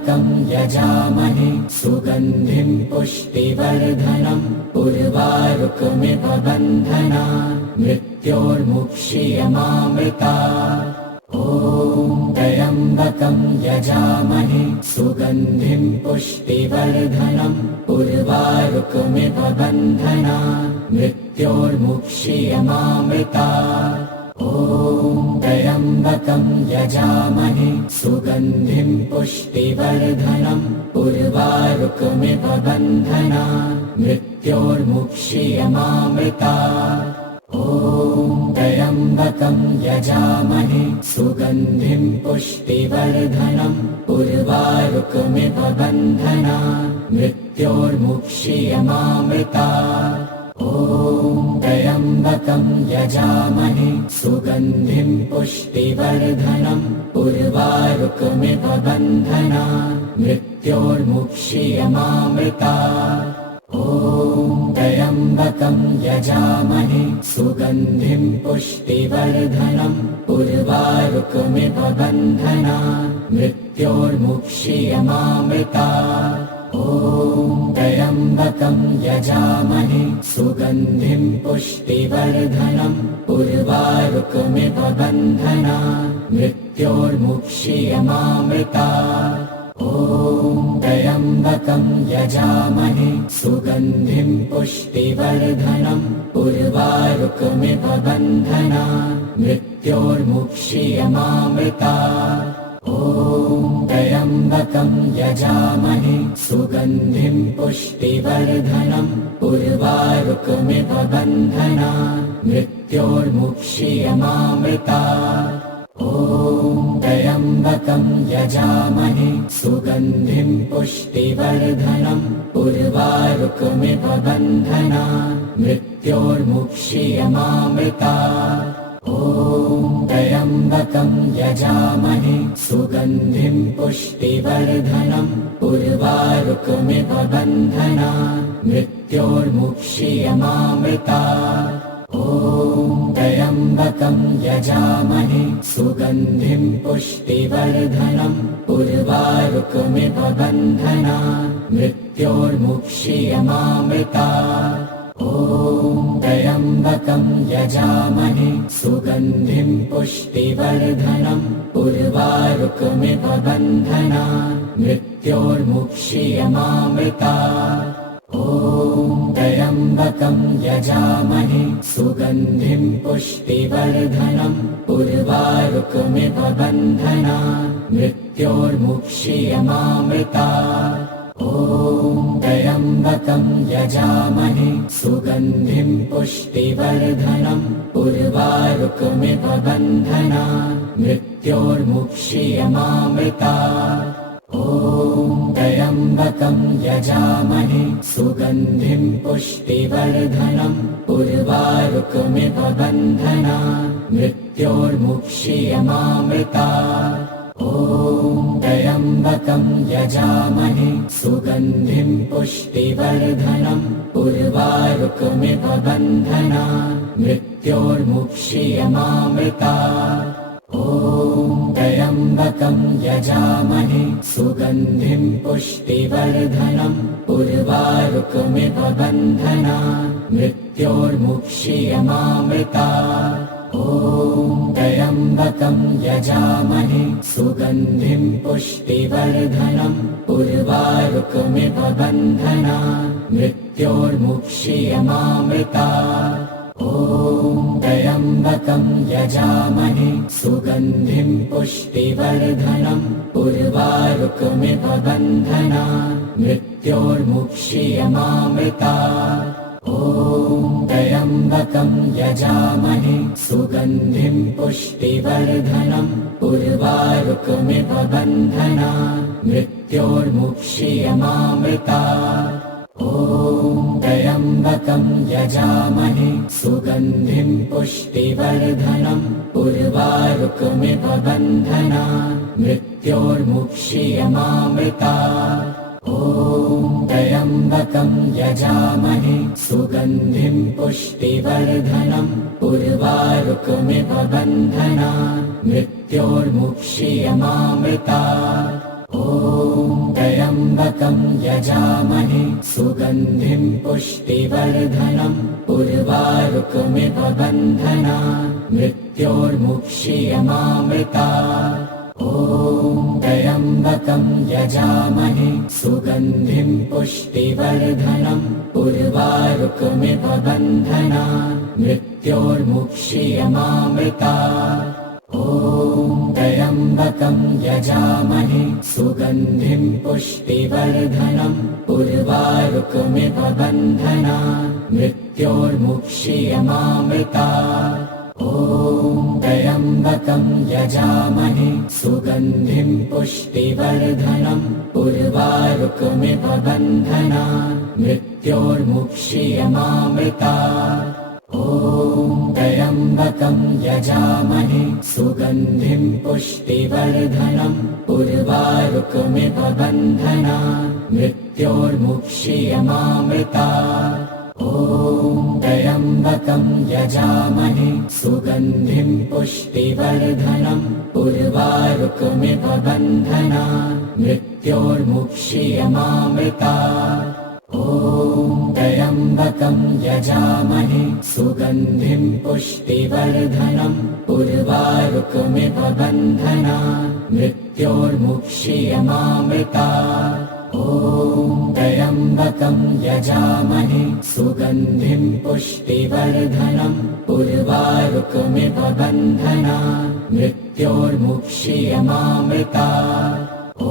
त्र्यम्बकं यजामहे सुगन्धिं पुष्टिवर्धनम् उर्वारुकमिव बन्धनान् मृत्योर्मुक्षीयमामृतात्। ॐ त्र्यम्बकं यजामहे सुगन्धिं पुष्टिवर्धनम् उर्वारुकमिव बन्धनान् मृत्योर्मुक्षीयमामृतात्। ॐ त्र्यम्बकं यजामहे सुगन्धिं पुष्टिवर्धनम् उर्वारुकमिव बन्धनान् मृत्योर्मुक्षीयमामृतात्। ॐ त्र्यम्बकं यजामहे सुगन्धिं पुष्टिवर्धनम् उर्वारुकमिव बन्धनान् मृत्योर्मुक्षीयमामृतात्। ॐ त्र्यम्बकं यजामहे सुगन्धिं पुष्टिवर्धनम् उर्वारुकमिव बन्धनान् मृत्योर्मुक्षीयमामृतात्। ॐ त्र्यम्बकं यजामहे सुगन्धिं पुष्टिवर्धनम् उर्वारुकमिव बन्धनान् मृत्योर्मुक्षीयमामृतात्। ॐ त्र्यम्बकं यजामहे सुगन्धिं पुष्टिवर्धनम् उर्वारुकमिव बन्धनान् मृत्योर्मुक्षीयमामृतात्। ॐ त्र्यम्बकं यजामहे सुगन्धिं पुष्टिवर्धनम् उर्वारुकमिव बन्धनान् मृत्योर्मुक्षीयमामृतात्। ॐ त्र्यम्बकं यजामहे सुगन्धिं पुष्टिवर्धनम् उर्वारुकमिव बन्धनान् मृत्योर्मुक्षीयमामृतात्। ॐ त्र्यम्बकं यजामहे सुगन्धिं पुष्टिवर्धनम् उर्वारुकमिव बन्धनान् मृत्योर्मुक्षीयमामृतात्। ॐ त्र्यम्बकं यजामहे सुगन्धिं पुष्टिवर्धनम् उर्वारुकमिव बन्धनान् मृत्योर्मुक्षीयमामृतात्। ॐ त्र्यम्बकं यजामहे सुगन्धिं पुष्टिवर्धनम् उर्वारुकमिव बन्धनान् मृत्योर्मुक्षीयमामृतात्। ॐ त्र्यम्बकं यजामहे सुगन्धिं पुष्टिवर्धनम् उर्वारुकमिव बन्धनान् मृत्योर्मुक्षीयमामृतात्। ॐ त्र्यम्बकं यजामहे सुगन्धिं पुष्टिवर्धनम् उर्वारुकमिव बन्धनान् मृत्योर्मुक्षीयमामृतात्। ॐ त्र्यम्बकं यजामहे सुगन्धिं पुष्टिवर्धनम् उर्वारुकमिव बन्धनान् मृत्योर्मुक्षीयमामृतात्। ॐ त्र्यम्बकं यजामहे सुगन्धिं पुष्टिवर्धनम् उर्वारुकमिव बन्धनान् मृत्योर्मुक्षीयमामृतात्। ॐ त्र्यम्बकं यजामहे सुगन्धिं पुष्टिवर्धनम् उर्वारुकमिव बन्धनान् मृत्योर्मुक्षीयमामृतात्। ॐ त्र्यम्बकं यजामहे सुगन्धिं पुष्टिवर्धनम् उर्वारुकमिव बन्धनान् मृत्योर्मुक्षीयमामृतात्। ॐ त्र्यम्बकं यजामहे सुगन्धिं पुष्टिवर्धनम् उर्वारुकमिव बन्धनान् मृत्योर्मुक्षीयमामृतात्। ॐ त्र्यम्बकं यजामहे सुगन्धिं पुष्टिवर्धनम् उर्वारुकमिव बन्धनान् मृत्योर्मुक्षीयमामृतात्। ॐ त्र्यम्बकं यजामहे सुगन्धिं पुष्टिवर्धनम् उर्वारुकमिव बन्धनान् मृत्योर्मुक्षीयमामृतात्। ॐ त्र्यम्बकं यजामहे सुगन्धिं पुष्टिवर्धनम् उर्वारुकमिव बन्धनान् मृत्योर्मुक्षीयमामृतात्। ॐ त्र्यम्बकं यजामहे सुगन्धिं पुष्टिवर्धनम् उर्वारुकमिव बन्धनान् मृत्योर्मुक्षीयमामृतात्। ॐ त्र्यम्बकं यजामहे सुगन्धिं पुष्टिवर्धनम् उर्वारुकमिव बन्धनान् मृत्योर्मुक्षीयमामृतात् ॐ त्र्यम्बकं यजामहे सुगन्धिं पुष्टिवर्धनम् उर्वारुकमिव बन्धनान् मृत्योर्मुक्षीयमामृतात् ॐ त्र्यम्बकं यजामहे सुगन्धिं पुष्टिवर्धनम् उर्वारुकमिव बन्धनान् मृत्योर्मुक्षीयमामृतात् ॐ त्र्यम्बकं यजामहे सुगन्धिं पुष्टिवर्धनम् उर्वारुकमिव बन्धनान् मृत्योर्मुक्षीयमामृतात् ॐ त्र्यम्बकं यजामहे सुगन्धिं पुष्टिवर्धनम् उर्वारुकमिव बन्धनान् मृत्योर्मुक्षीयमामृतात् ॐ त्र्यम्बकं यजामहे सुगन्धिं पुष्टिवर्धनम् उर्वारुकमिव बन्धनान् मृत्योर्मुक्षीयमामृतात् ॐ त्र्यम्बकं यजामहे सुगन्धिं पुष्टिवर्धनम् उर्वारुकमिव बन्धनान् मृत्योर्मुक्षीयमामृतात् ॐ त्र्यम्बकं यजामहे सुगन्धिं पुष्टिवर्धनम् उर्वारुकमिव बन्धनान् मृत्योर्मुक्षीयमामृतात् ॐ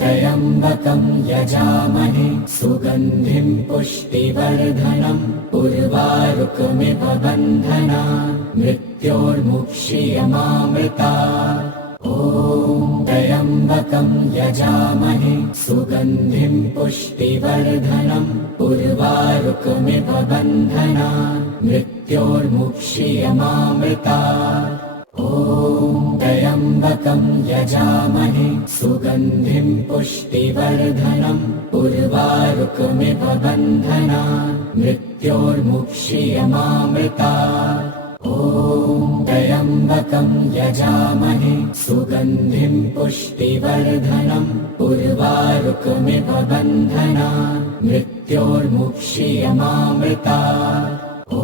त्र्यम्बकं यजामहे सुगन्धिं पुष्टिवर्धनम् उर्वारुकमिव बन्धनान् मृत्योर्मुक्षीयमामृतात् ॐ त्र्यम्बकं यजामहे सुगन्धिं पुष्टिवर्धनम् उर्वारुकमिव बन्धनान् मृत्योर्मुक्षीयमामृतात् ॐ त्र्यम्बकं यजामहे सुगन्धिं पुष्टिवर्धनम् उर्वारुकमिव बन्धनान् मृत्योर्मुक्षीयमामृतात् ॐ त्र्यम्बकं यजामहे सुगन्धिं पुष्टिवर्धनम् उर्वारुकमिव बन्धनान् मृत्योर्मुक्षीयमामृतात् ॐ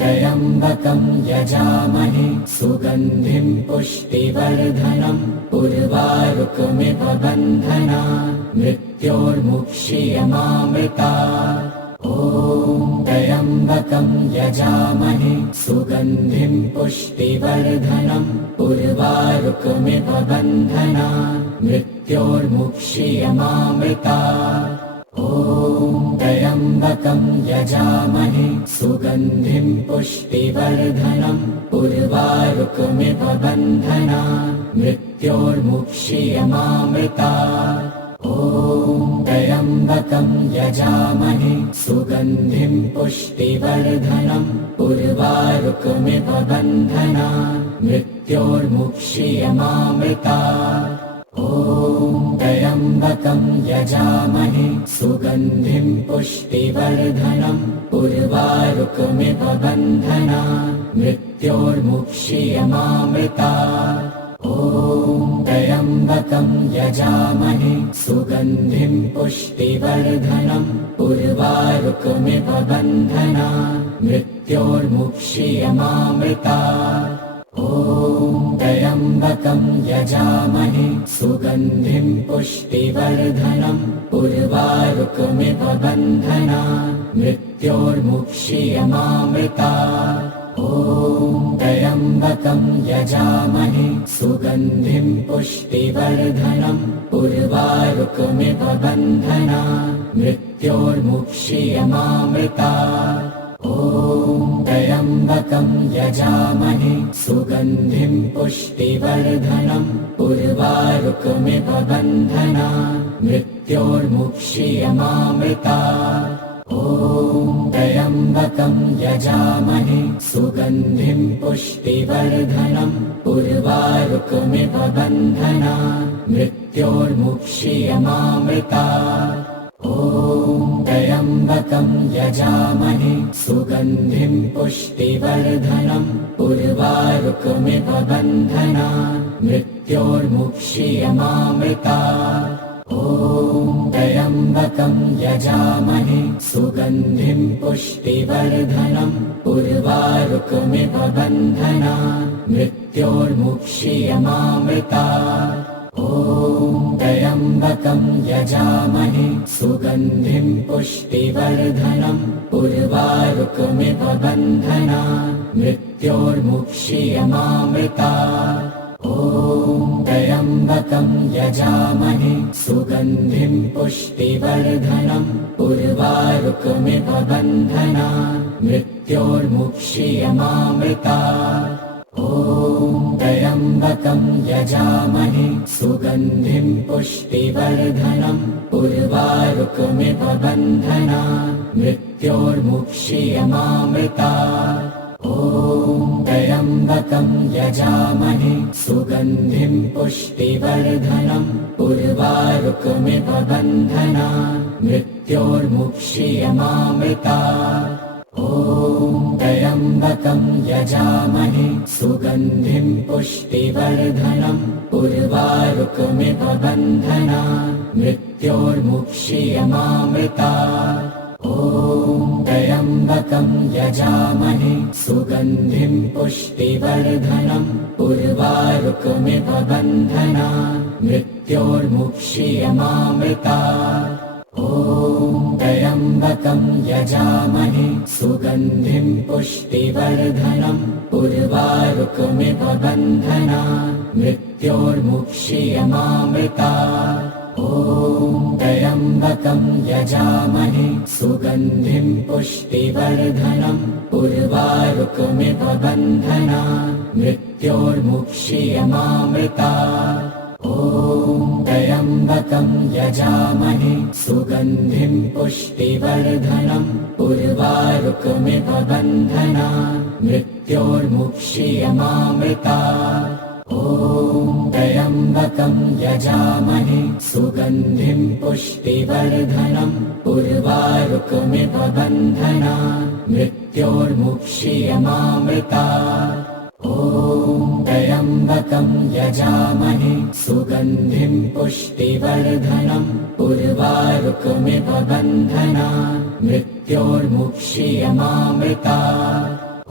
त्र्यम्बकं यजामहे सुगन्धिं पुष्टिवर्धनम् उर्वारुकमिव बन्धनान् मृत्योर्मुक्षीयमामृतात् ॐ त्र्यम्बकं यजामहे सुगन्धिं पुष्टिवर्धनम् उर्वारुकमिव बन्धनान् मृत्योर्मुक्षीयमामृतात् ॐ त्र्यम्बकं यजामहे सुगन्धिं पुष्टिवर्धनम् उर्वारुकमिव बन्धनान् मृत्योर्मुक्षीयमामृतात् ॐ त्र्यम्बकं यजामहे सुगन्धिं पुष्टिवर्धनम् उर्वारुकमिव बन्धनान् मृत्योर्मुक्षीयमामृतात् ॐ त्र्यम्बकं यजामहे सुगन्धिं पुष्टिवर्धनम् उर्वारुकमिव बन्धनान् मृत्योर्मुक्षीयमामृतात् ॐ त्र्यम्बकं यजामहे सुगन्धिं पुष्टिवर्धनम् उर्वारुकमिव बन्धनान् मृत्योर्मुक्षीयमामृतात् ॐ त्र्यम्बकं यजामहे सुगन्धिं पुष्टिवर्धनम् उर्वारुकमिव बन्धनान् मृत्योर्मुक्षीयमामृतात् ॐ त्र्यम्बकं यजामहे सुगन्धिं पुष्टिवर्धनम् उर्वारुकमिव बन्धनान् मृत्योर्मुक्षीयमामृतात् ॐ त्र्यम्बकं यजामहे सुगन्धिं पुष्टिवर्धनम् उर्वारुकमिव बन्धनान् मृत्योर्मुक्षीयमामृतात् ॐ त्र्यम्बकं यजामहे सुगन्धिं पुष्टिवर्धनम् उर्वारुकमिव बन्धनान् मृत्योर्मुक्षीयमामृतात् ॐ त्र्यम्बकं यजामहे सुगन्धिं पुष्टिवर्धनम् उर्वारुकमिव बन्धनान् मृत्योर्मुक्षीयमामृतात्। ॐ त्र्यम्बकं यजामहे सुगन्धिं पुष्टिवर्धनम् उर्वारुकमिव बन्धनान् मृत्योर्मुक्षीयमामृतात्। ॐ त्र्यम्बकं यजामहे सुगन्धिं पुष्टिवर्धनम् उर्वारुकमिव बन्धनान् मृत्योर्मुक्षीयमामृतात्। ॐ त्र्यम्बकं यजामहे सुगन्धिं पुष्टिवर्धनम् उर्वारुकमिव बन्धनान् मृत्योर्मुक्षीयमामृतात्। ॐ त्र्यम्बकं यजामहे सुगन्धिं पुष्टिवर्धनम् उर्वारुकमिव बन्धनान् मृत्योर्मुक्षीयमामृतात्। ॐ त्र्यम्बकं यजामहे सुगन्धिं पुष्टिवर्धनम् उर्वारुकमिव बन्धनान् मृत्योर्मुक्षीयमामृतात्। ॐ त्र्यम्बकं यजामहे सुगन्धिं पुष्टिवर्धनम् उर्वारुकमिव बन्धनान् मृत्योर्मुक्षीयमामृतात्। ॐ त्र्यम्बकं यजामहे सुगन्धिं पुष्टिवर्धनम् उर्वारुकमिव बन्धनान् मृत्योर्मुक्षीयमामृतात्। ॐ त्र्यम्बकं यजामहे सुगन्धिं पुष्टिवर्धनम् उर्वारुकमिव बन्धनान् मृत्योर्मुक्षीयमामृतात्। ॐ त्र्यम्बकं यजामहे सुगन्धिं पुष्टिवर्धनम् उर्वारुकमिव बन्धनान् मृत्योर्मुक्षीयमामृतात्। ॐ त्र्यम्बकं यजामहे सुगन्धिं पुष्टिवर्धनम् उर्वारुकमिव बन्धनान् मृत्योर्मुक्षीयमामृतात्। ॐ त्र्यम्बकं यजामहे सुगन्धिं पुष्टिवर्धनम् उर्वारुकमिव बन्धनान् मृत्योर्मुक्षीयमामृतात्। ॐ त्र्यम्बकं यजामहे सुगन्धिं पुष्टिवर्धनम् उर्वारुकमिव बन्धनान् मृत्योर्मुक्षीयमामृतात्। ॐ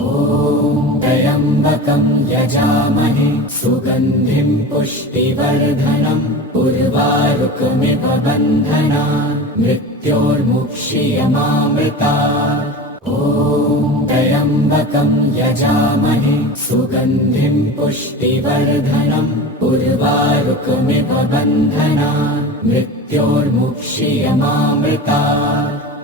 त्र्यम्बकं यजामहे सुगन्धिं पुष्टिवर्धनम् उर्वारुकमिव बन्धनान् मृत्योर्मुक्षीयमामृतात्। ॐ त्र्यम्बकं यजामहे सुगन्धिं पुष्टिवर्धनम् उर्वारुकमिव बन्धनान् मृत्योर्मुक्षीयमामृतात्। ॐ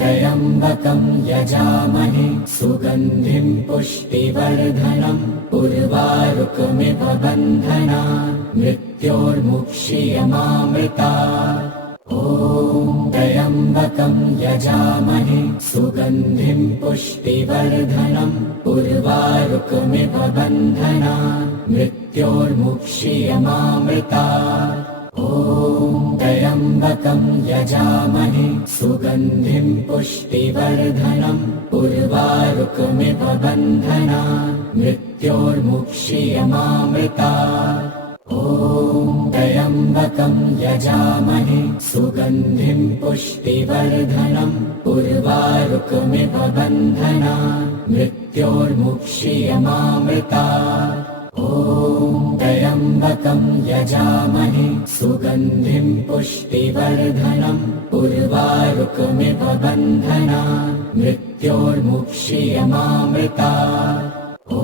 त्र्यम्बकं यजामहे सुगन्धिं पुष्टिवर्धनम् उर्वारुकमिव बन्धनान् मृत्योर्मुक्षीयमामृतात्। ॐ त्र्यम्बकं यजामहे सुगन्धिं पुष्टिवर्धनम् उर्वारुकमिव बन्धनान् मृत्योर्मुक्षीयमामृतात्। ॐ त्र्यम्बकं यजामहे सुगन्धिं पुष्टिवर्धनम् उर्वारुकमिव बन्धनान् मृत्योर्मुक्षीयमामृतात्। ॐ त्र्यम्बकं यजामहे सुगन्धिं पुष्टिवर्धनम् उर्वारुकमिव बन्धनान् मृत्योर्मुक्षीयमामृतात्। ॐ त्र्यम्बकं यजामहे सुगन्धिं पुष्टिवर्धनम् उर्वारुकमिव बन्धनान् मृत्योर्मुक्षीयमामृतात्। ॐ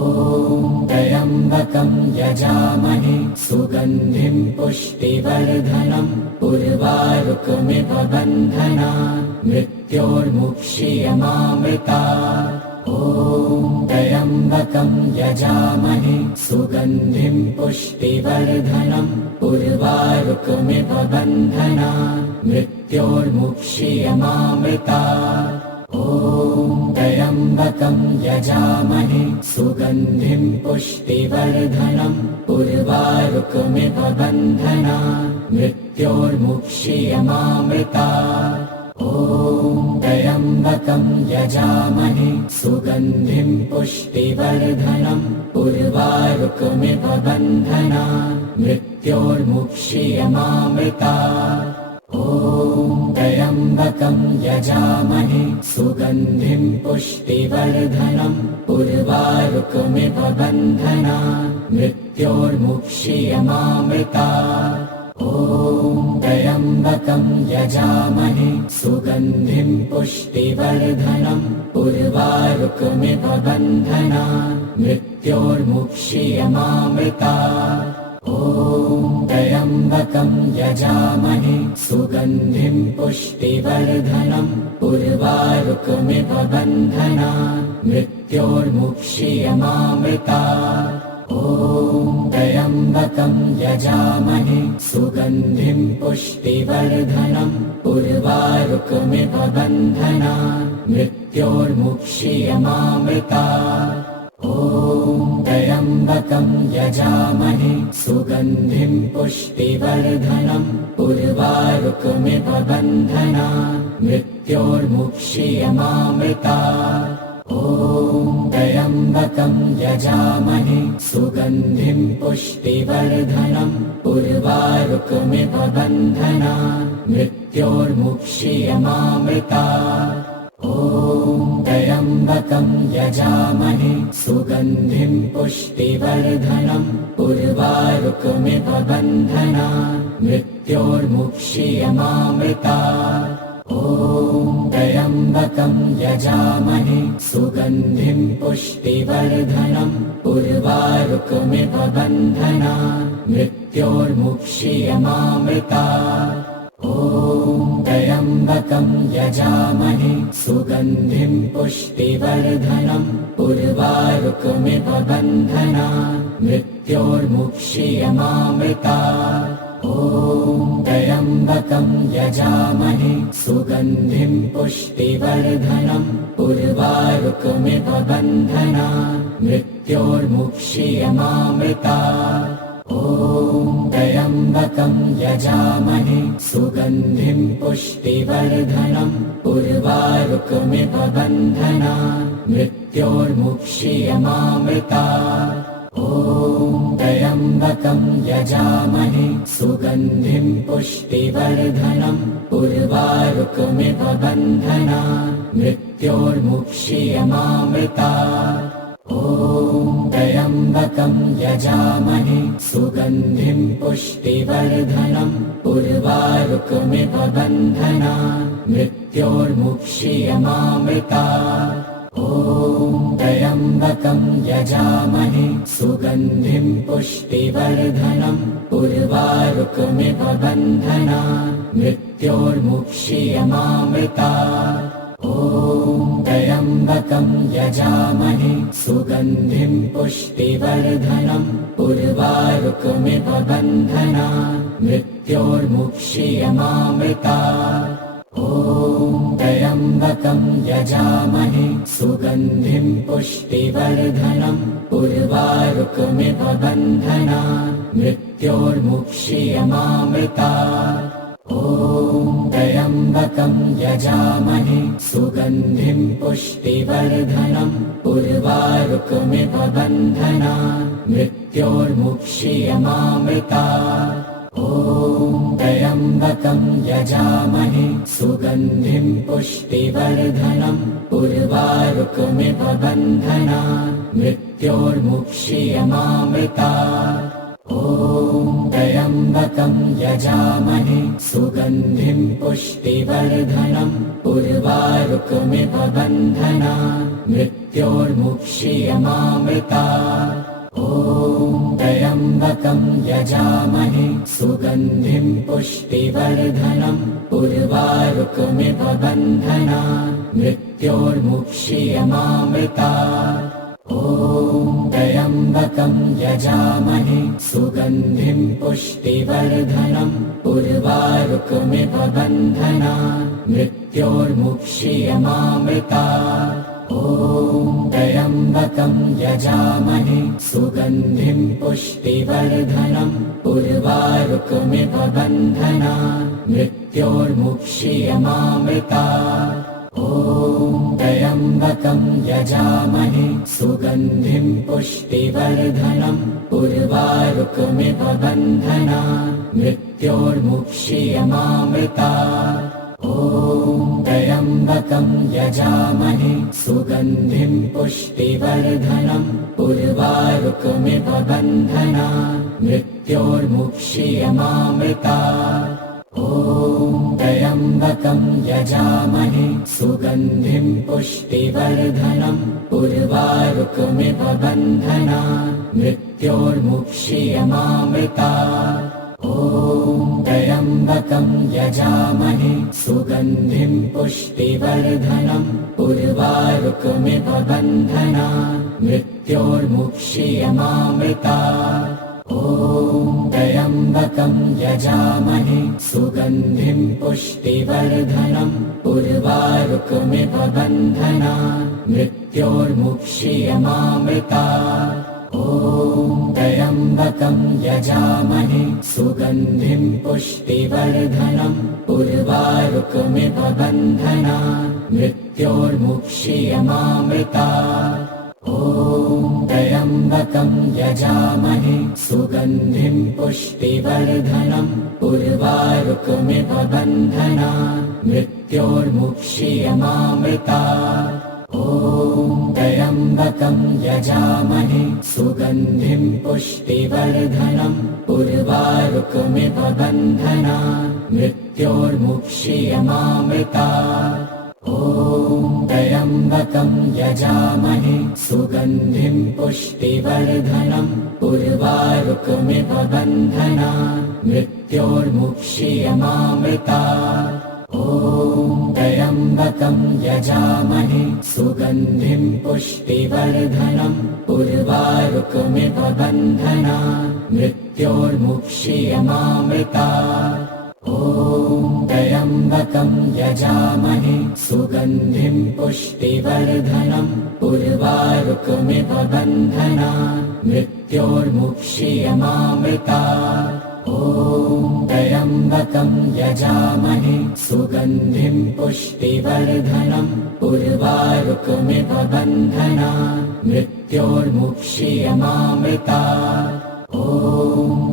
त्र्यम्बकं यजामहे सुगन्धिं पुष्टिवर्धनम् उर्वारुकमिव बन्धनान् मृत्योर्मुक्षीयमामृतात्। ॐ त्र्यम्बकं यजामहे सुगन्धिं पुष्टिवर्धनम् उर्वारुकमिव बन्धनान् मृत्योर्मुक्षीयमामृतात्। ॐ त्र्यम्बकं यजामहे सुगन्धिं पुष्टिवर्धनम् उर्वारुकमिव बन्धनान् मृत्योर्मुक्षीयमामृतात्। ॐ ॐ त्र्यम्बकं यजामहे सुगन्धिं पुष्टिवर्धनम् उर्वारुकमिव बन्धनान् मृत्योर्मुक्षीयमामृतात् ॐ त्र्यम्बकं यजामहे सुगन्धिं पुष्टिवर्धनम् उर्वारुकमिव बन्धनान् मृत्योर्मुक्षीयमामृतात् ॐ त्र्यम्बकं यजामहे सुगन्धिं पुष्टिवर्धनम् उर्वारुकमिव बन्धनान् मृत्योर्मुक्षीयमामृतात् ॐ त्र्यम्बकं यजामहे सुगन्धिं पुष्टिवर्धनम् उर्वारुकमिव बन्धनान् मृत्योर्मुक्षीयमामृतात् ॐ त्र्यम्बकं यजामहे सुगन्धिं पुष्टिवर्धनम् उर्वारुकमिव बन्धनान् मृत्योर्मुक्षीयमामृतात् ॐ त्र्यम्बकं यजामहे सुगन्धिं पुष्टिवर्धनम् उर्वारुकमिव बन्धनान् मृत्योर्मुक्षीयमामृतात् ॐ त्र्यम्बकं यजामहे सुगन्धिं पुष्टिवर्धनम् उर्वारुकमिव बन्धनान् मृत्योर्मुक्षीयमामृतात् ॐ त्र्यम्बकं यजामहे सुगन्धिं पुष्टिवर्धनम् उर्वारुकमिव बन्धनान् मृत्योर्मुक्षीयमामृतात् ॐ त्र्यम्बकं यजामहे सुगन्धिं पुष्टिवर्धनम् उर्वारुकमिव बन्धनान् मृत्योर्मुक्षीयमामृतात् ॐ त्र्यम्बकं यजामहे सुगन्धिं पुष्टिवर्धनम् उर्वारुकमिव बन्धनान् मृत्योर्मुक्षीयमामृतात् ॐ त्र्यम्बकं यजामहे सुगन्धिं पुष्टिवर्धनम् उर्वारुकमिव बन्धनान् मृत्योर्मुक्षीयमामृतात् ॐ त्र्यम्बकं यजामहे सुगन्धिं पुष्टिवर्धनम् उर्वारुकमिव बन्धनान् मृत्योर्मुक्षीयमामृतात् ॐ त्र्यम्बकं यजामहे सुगन्धिं पुष्टिवर्धनम् उर्वारुकमिव बन्धनान् मृत्योर्मुक्षीयमामृतात् ॐ त्र्यम्बकं यजामहे सुगन्धिं पुष्टिवर्धनम् उर्वारुकमिव बन्धनान् मृत्योर्मुक्षीयमामृतात् ॐ त्र्यम्बकं यजामहे सुगन्धिं पुष्टिवर्धनम् उर्वारुकमिव बन्धनान् मृत्योर्मुक्षीयमामृतात् ॐ त्र्यम्बकं यजामहे सुगन्धिं पुष्टिवर्धनम् उर्वारुकमिव बन्धनान् मृत्योर्मुक्षीयमामृतात् ॐ त्र्यम्बकं यजामहे सुगन्धिं पुष्टिवर्धनम् उर्वारुकमिव बन्धनान् मृत्योर्मुक्षीयमामृतात् ॐ त्र्यम्बकं यजामहे सुगन्धिं पुष्टिवर्धनम् उर्वारुकमिव बन्धनान् मृत्योर्मुक्षीयमामृतात् ॐ त्र्यम्बकं यजामहे सुगन्धिं पुष्टिवर्धनम् उर्वारुकमिव बन्धनान् मृत्योर्मुक्षीयमामृतात् ॐ त्र्यम्बकं यजामहे सुगन्धिं पुष्टिवर्धनम् उर्वारुकमिव बन्धनान् मृत्योर्मुक्षीयमामृतात् ॐ त्र्यम्बकं यजामहे सुगन्धिं पुष्टिवर्धनम् उर्वारुकमिव बन्धनान् मृत्योर्मुक्षीयमामृतात् ॐ त्र्यम्बकं यजामहे सुगन्धिं पुष्टिवर्धनम् उर्वारुकमिव बन्धनान् मृत्योर्मुक्षीयमामृतात् ॐ त्र्यम्बकं यजामहे सुगन्धिं पुष्टिवर्धनम् उर्वारुकमिव उर्वारुकमिव बन्धनान् मृत्योर्मुक्षीयमामृतात्। ॐ त्र्यम्बकं यजामहे सुगन्धिं पुष्टिवर्धनम् उर्वारुकमिव बन्धनान् मृत्योर्मुक्षीयमामृतात्। ॐ त्र्यम्बकं यजामहे सुगन्धिं पुष्टिवर्धनम् उर्वारुकमिव बन्धनान् मृत्योर्मुक्षीयमामृतात्। ॐ त्र्यम्बकं यजामहे सुगन्धिं पुष्टिवर्धनम् उर्वारुकमिव बन्धनान् मृत्योर्मुक्षीयमामृतात्। ॐ त्र्यम्बकं यजामहे सुगन्धिं पुष्टिवर्धनम् उर्वारुकमिव बन्धनान् मृत्योर्मुक्षीयमामृतात्। ॐ त्र्यम्बकं यजामहे सुगन्धिं पुष्टिवर्धनम् उर्वारुकमिव बन्धनान् मृत्योर्मुक्षीयमामृतात्। ॐ त्र्यम्बकं यजामहे सुगन्धिं पुष्टिवर्धनम् उर्वारुकमिव बन्धनान् मृत्योर्मुक्षीयमामृतात्। ॐ त्र्यम्बकं यजामहे सुगन्धिं पुष्टिवर्धनम् उर्वारुकमिव बन्धनान् मृत्योर्मुक्षीयमामृतात्। ॐ त्र्यम्बकं यजामहे सुगन्धिं पुष्टिवर्धनम् उर्वारुकमिव बन्धनान् मृत्योर्मुक्षीयमामृतात्। ॐ त्र्यम्बकं यजामहे सुगन्धिं पुष्टिवर्धनम् उर्वारुकमिव बन्धनान् मृत्योर्मुक्षीयमामृतात्। ॐ त्र्यम्बकं यजामहे सुगन्धिं पुष्टिवर्धनम् उर्वारुकमिव बन्धनान् मृत्योर्मुक्षीयमामृतात्। ॐ त्र्यम्बकं यजामहे सुगन्धिं पुष्टिवर्धनम् उर्वारुकमिव बन्धनान् मृत्योर्मुक्षीयमामृतात्। ॐ त्र्यम्बकं यजामहे सुगन्धिं पुष्टिवर्धनम् उर्वारुकमिव बन्धनान् मृत्योर्मुक्षीयमामृतात्। ॐ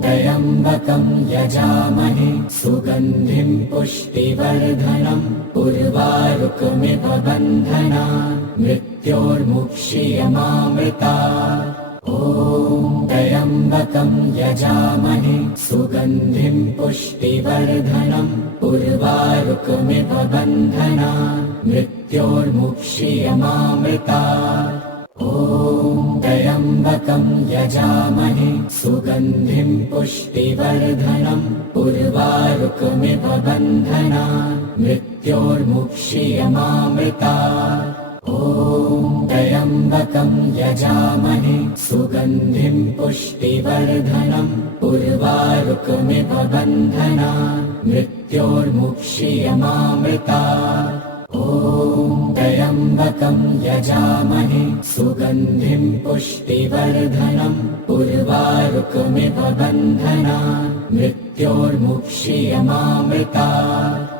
त्र्यम्बकं यजामहे सुगन्धिं पुष्टिवर्धनम् उर्वारुकमिव बन्धनान् मृत्योर्मुक्षीयमामृतात्। ॐ त्र्यम्बकं यजामहे सुगन्धिं पुष्टिवर्धनम् उर्वारुकमिव बन्धनान् मृत्योर्मुक्षीयमामृतात्। ॐ त्र्यम्बकं यजामहे सुगन्धिं पुष्टिवर्धनम् उर्वारुकमिव बन्धनान् मृत्योर्मुक्षीयमामृतात्। ॐ त्र्यम्बकं यजामहे सुगन्धिं पुष्टिवर्धनम् उर्वारुकमिव बन्धनान् मृत्योर्मुक्षीयमामृतात्। ॐ त्र्यम्बकं यजामहे सुगन्धिं पुष्टिवर्धनम् उर्वारुकमिव बन्धनान् मृत्योर्मुक्षीयमामृतात्।